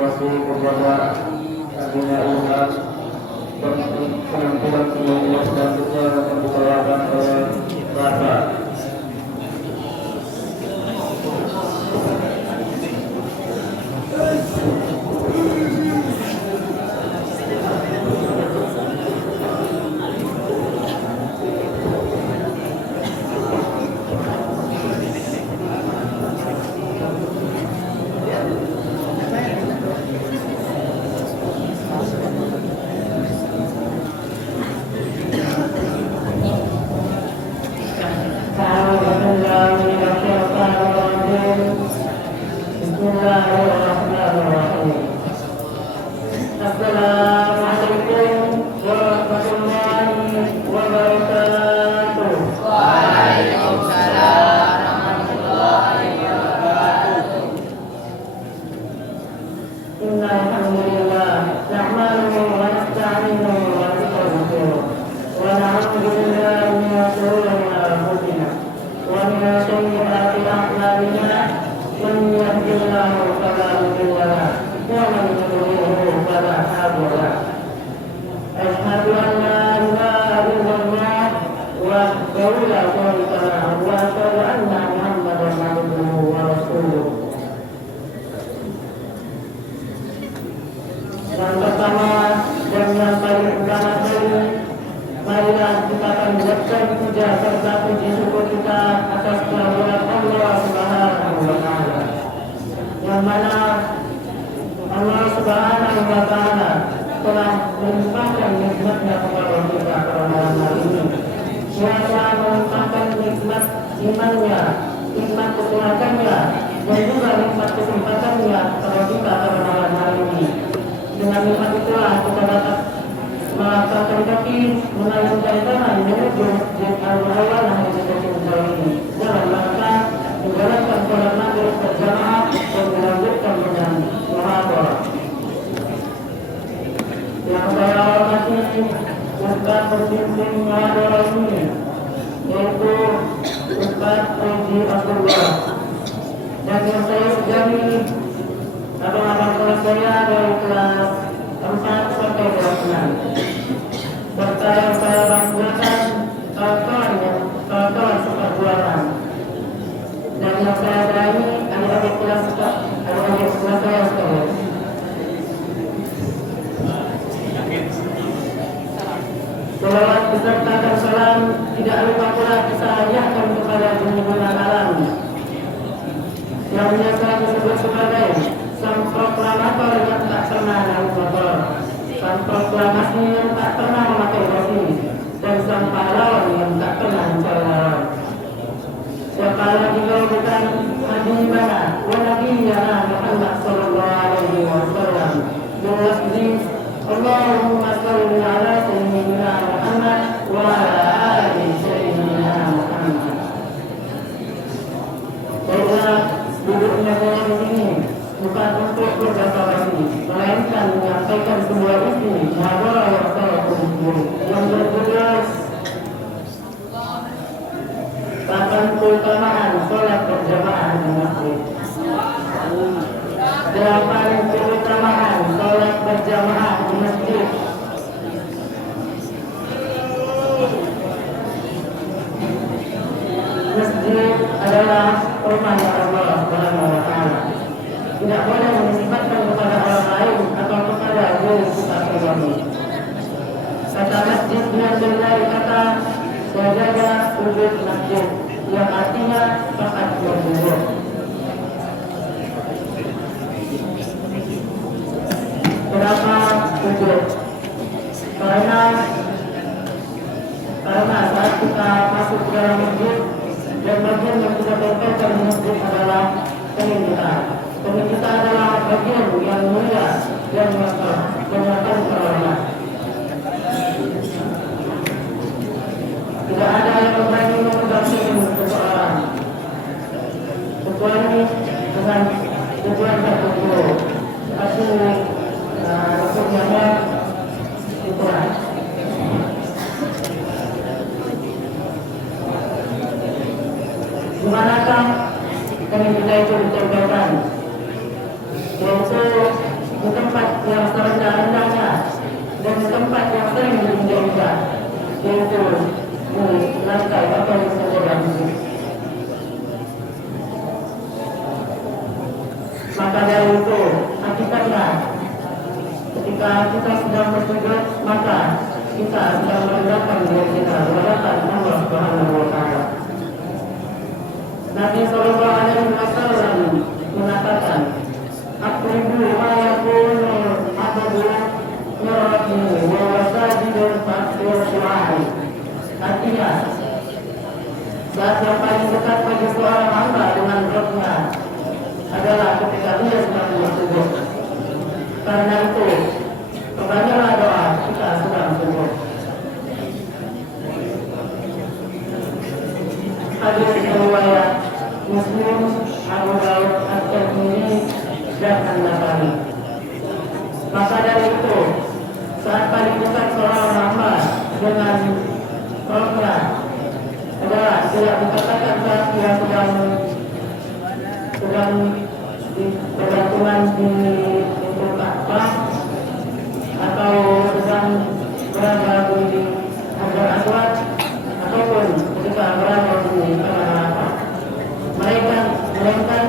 motivasi kepada dunia umat penampilan semuanya selanjutnya akan dibawakan oleh Rasa. Yang pertama dan yang paling utama sekali, marilah kita panjatkan puja serta puji syukur kita atas kehadiran Allah Subhanahu wa Ta'ala, yang mana Allah Subhanahu wa Ta'ala telah melimpahkan nikmatnya kepada kita pada malam hari ini. Dia telah melimpahkan nikmat imannya, nikmat kesehatan-Nya, dan juga nikmat kesempatannya kepada kita pada malam hari ini. Dengan nikmat itulah kita dapat melangkahkan kaki, mengayunkan tangan menuju Masjid Al-Mu'awwalah yang kita cintai ini, dalam rangka menjalankan sholat maghrib berjamaah dan melanjutkan dengan muhadharah. Yang saya hormati Ustaz pembimbing muhadharah ini, yaitu Ustaz Haji Abdullah, dan yang saya segani abang-abang kelas saya dari kelas 4 sampai kelas 6, serta yang saya banggakan kawan-kawan seperjuangan, dan yang saya berani adik-adik kelas saya sekalian. Salawat beserta dan salam tidak lupa pula kita hadiahkan kepada junjungan alam yang biasa disebut sebagai sang proklamator yang tak pernah naik-motor, sang proklamasi yang tak pernah memakai besi, dan sang pahlawan yang tak pernah mencari lawan. Siapa lagi kalau bukan Habibana wa Nabiyana Muhammad sallallahu alaihi wasallam. Berlafzi Allahumma shalli ala sayyidina Muhammad wa ala ali sayyidina Muhammad. Baiklah, duduknya saya di sini bukan untuk berbahasa-basi, melainkan menyampaikan sebuah isi muhadharah yang saya tulis yang berjudul 8 keutamaan sholat berjamaah di masjid. 8 keutamaan sholat berjamaah di masjid. Masjid adalah rumah Allah Subhanahu wa Ta'ala. Tidak boleh menisbatkan kepada orang lain atau kepada diri kita sendiri. Kata masjid diambil dari kata sajadah wujud masjid, yang artinya tempat berduduk. Kenapa wujud? Karena saat kita masuk ke dalam masjid, dan bagian yang kita tempelkan di masjid adalah pendidikan. Kita adalah bagian yang mulia yang menyatakan keramat. Tidak ada yang berani mengucapkan seseorang kecuali dengan tujuan tertentu, seperti maksudnya Tuhan. Dimanakah kita itu ditempelkan? Yaitu di tempat yang serendah-rendahnya dan di tempat yang sering diinjak-injak, yaitu di lantai atau di sajadah masjid. Maka dari itu, hakikatnya ketika kita sedang bersujud, maka kita sedang merendahkan diri kita di hadapan Allah Subhanahu wa Ta'ala. Nabi Sallallahu Alaihi Wasallam mengatakan, "Aqribu ma yakunu abdu mirati wa wasajidul fakir syu'ai." Artinya, saat yang paling dekat bagi seorang hamba dengan Rabbnya adalah ketika dia sedang bersujud. Karena itu, perbanyaklah doa kita sedang sujud. Hadis riwayat Muslim, Abu Daud, At-Tirmidzi dan An-Nasa'i. Maka dari itu, saat paling dekat seorang hamba dengan Rabbnya adalah tidak dikatakan saat dia sedang bergantungan di Ka'bah atau sedang berada di Hajar Aswad ataupun ketika berada di Arafah. Melainkan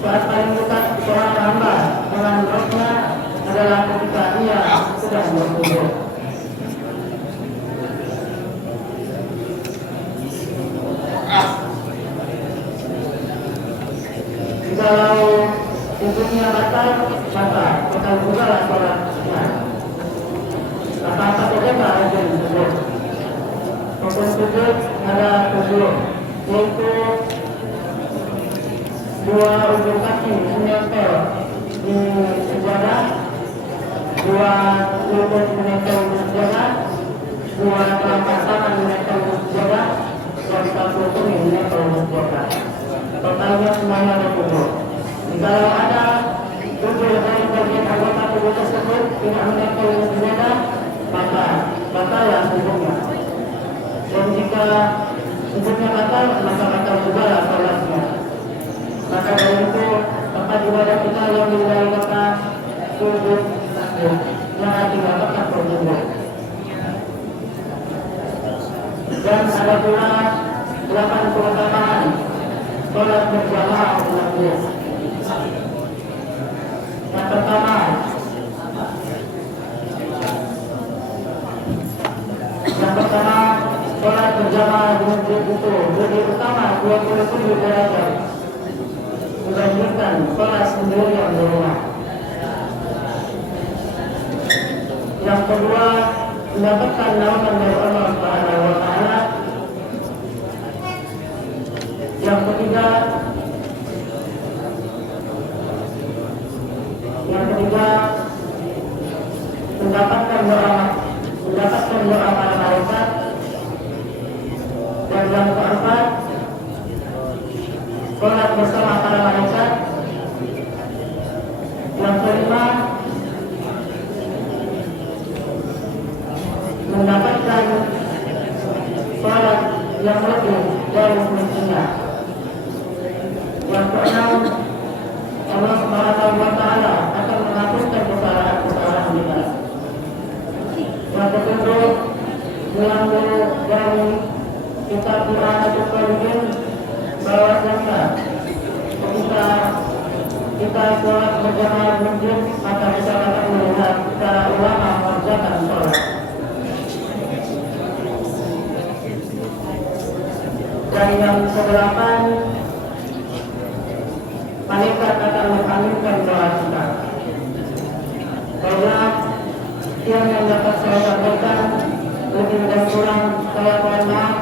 saat paling dekat seorang hamba dengan Rabbnya adalah ketika ia sedang bersujud. Kalau sujudnya batal juga lah sholatnya. Apa-apa saja tak ada sujud. Rukun sujud ada 7, yaitu 2 ujung kaki menempel di sejadah, 2 lutut menempel di sejadah, 2 telapak tangan menempel di sejadah, dan 1 kaki menempel di sejadah. Totalnya semuanya ada 7. Kalau ada 7 dari bagian anggota tubuh tersebut tidak menempel di sejadah, maka batallah sujudnya. Dan jika sujudnya batal, maka batal juga lah sholatnya. Maka dari itu, tempat ibadah kita yang dimulai kata sujud sahwi, yang artinya tetap bersujud. Dan ada pula 8 keutamaan sholat berjamaah di masjid. Yang pertama, sholat berjamaah di masjid itu lebih utama 27 derajat dibandingkan sholat sendirian di rumah. Yang kedua, mendapatkan naungan dari Allah Subhanahu wa Ta'ala. Yang ketiga, mendapatkan doa para malaikat. Dan yang keempat, sholat bersama para malaikat. Yang kelima, mendapatkan sholat yang lebih dari semestinya. Yang keenam, Allah Subhanahu wa Ta'ala akan menghapuskan kesalahan-kesalahan kita. Yang ketujuh, diambil dari kitab Qur'anul Karim bahwasanya ketika kita sholat berjamaah di masjid, maka kita akan melihat para ulama mengerjakan sholat. Dan yang ke-8, malaikat akan mengaminkan doa kita. Banyak yang dapat saya sampaikan, lebih dan kurang saya mohon maaf.